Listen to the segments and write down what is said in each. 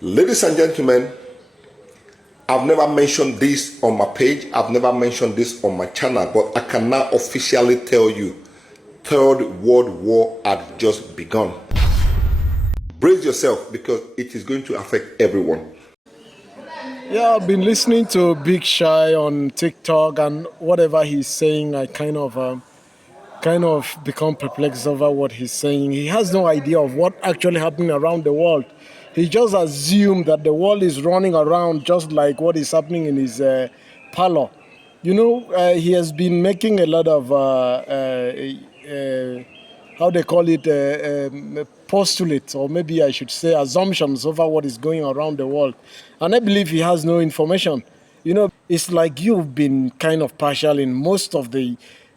Ladies and gentlemen, I've never mentioned this on my page. I've never mentioned this on my channel, but I can now officially tell you, Third World War had just begun. Brace yourself because it is going to affect everyone. Yeah, I've been listening to Bigshai on TikTok, and whatever he's saying, I kind of become perplexed over what he's saying. He has no idea of what actually happening around the world. He just assumed that the world is running around just like what is happening in his parlor. He has been making a lot of how they call it, postulates, or maybe I should say assumptions over what is going around the world. And I believe he has no information. It's like you've been kind of partial in most of the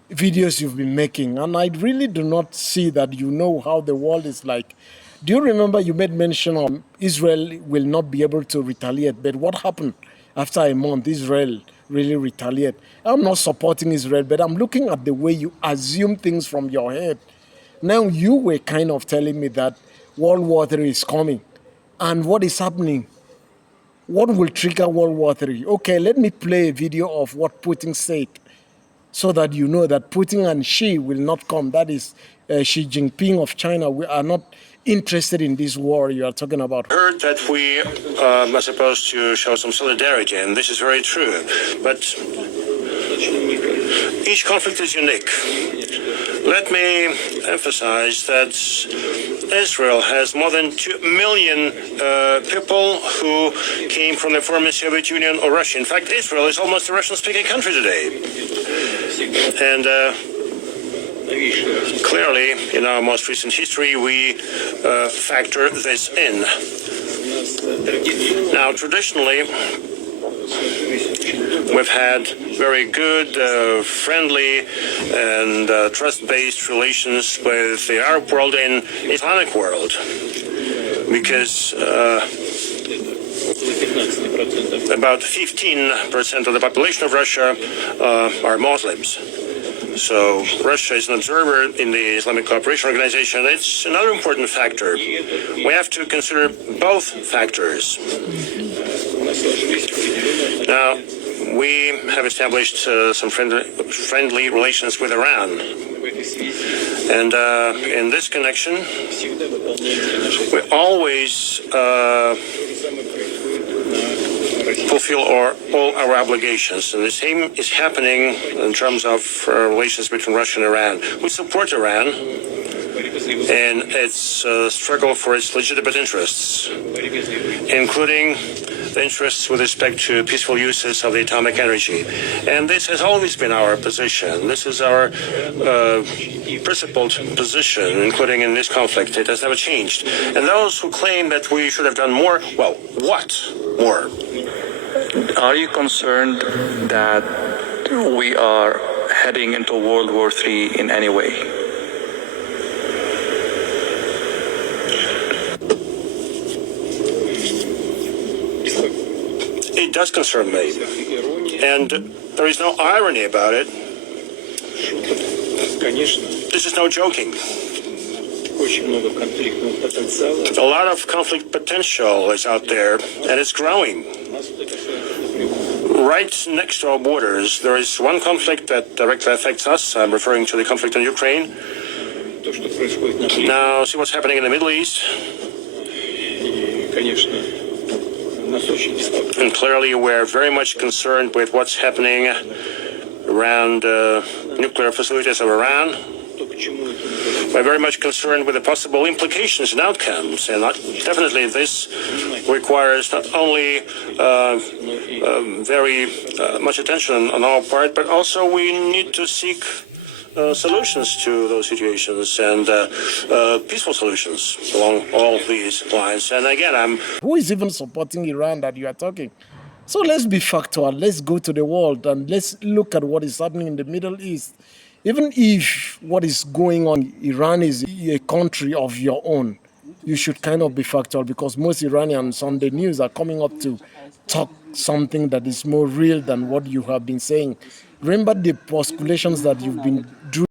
videos you've been making, and I really do not see that you know how the world is like. Do you remember you made mention of Israel will not be able to retaliate, but what happened after a month? Israel really retaliate. I'm not supporting Israel, but I'm looking at the way you assume things from your head. Now you were kind of telling me that World War III is coming, and what is happening? What will trigger World War III? Okay, let me play a video of what Putin said, so that you know that Putin and Xi will not come. That is Xi Jinping of China. We are not interested in this war you are talking about. I heard that we are supposed to show some solidarity, and this is very true. But each conflict is unique. Let me emphasize that Israel has more than 2 million people who came from the former Soviet Union or Russia. In fact, Israel is almost a Russian-speaking country today. And clearly, in our most recent history, we factor this in. Now, traditionally, we've had very good, friendly, and trust-based relations with the Arab world and Islamic world, because about 15% of the population of Russia are Muslims. So Russia is an observer in the Islamic Cooperation Organization. It's another important factor. We have to consider both factors. Now, we have established some friendly relations with Iran. And in this connection, we always fulfill all our obligations. And the same is happening in terms of relations between Russia and Iran. We support Iran in its struggle for its legitimate interests, including the interests with respect to peaceful uses of the atomic energy. And this has always been our position. This is our principled position, including in this conflict. It has never changed. And those who claim that we should have done more, well, what more? Are you concerned that we are heading into World War III in any way? It does concern me, and there is no irony about it. This is no joking. A lot of conflict potential is out there, and it's growing. Right next to our borders, there is one conflict that directly affects us. I'm referring to the conflict in Ukraine. Now, see what's happening in the Middle East. And clearly, we're very much concerned with what's happening around nuclear facilities of Iran. We're very much concerned with the possible implications and outcomes. And definitely this requires not only very much attention on our part, but also we need to seek solutions to those situations and peaceful solutions along all these lines. And again, Who is even supporting Iran that you are talking? So let's be factual. Let's go to the world and let's look at what is happening in the Middle East. Even if what is going on, Iran is a country of your own, you should kind of be factual, because most Iranians on the news are coming up to talk something that is more real than what you have been saying. Remember the postulations that you've been doing.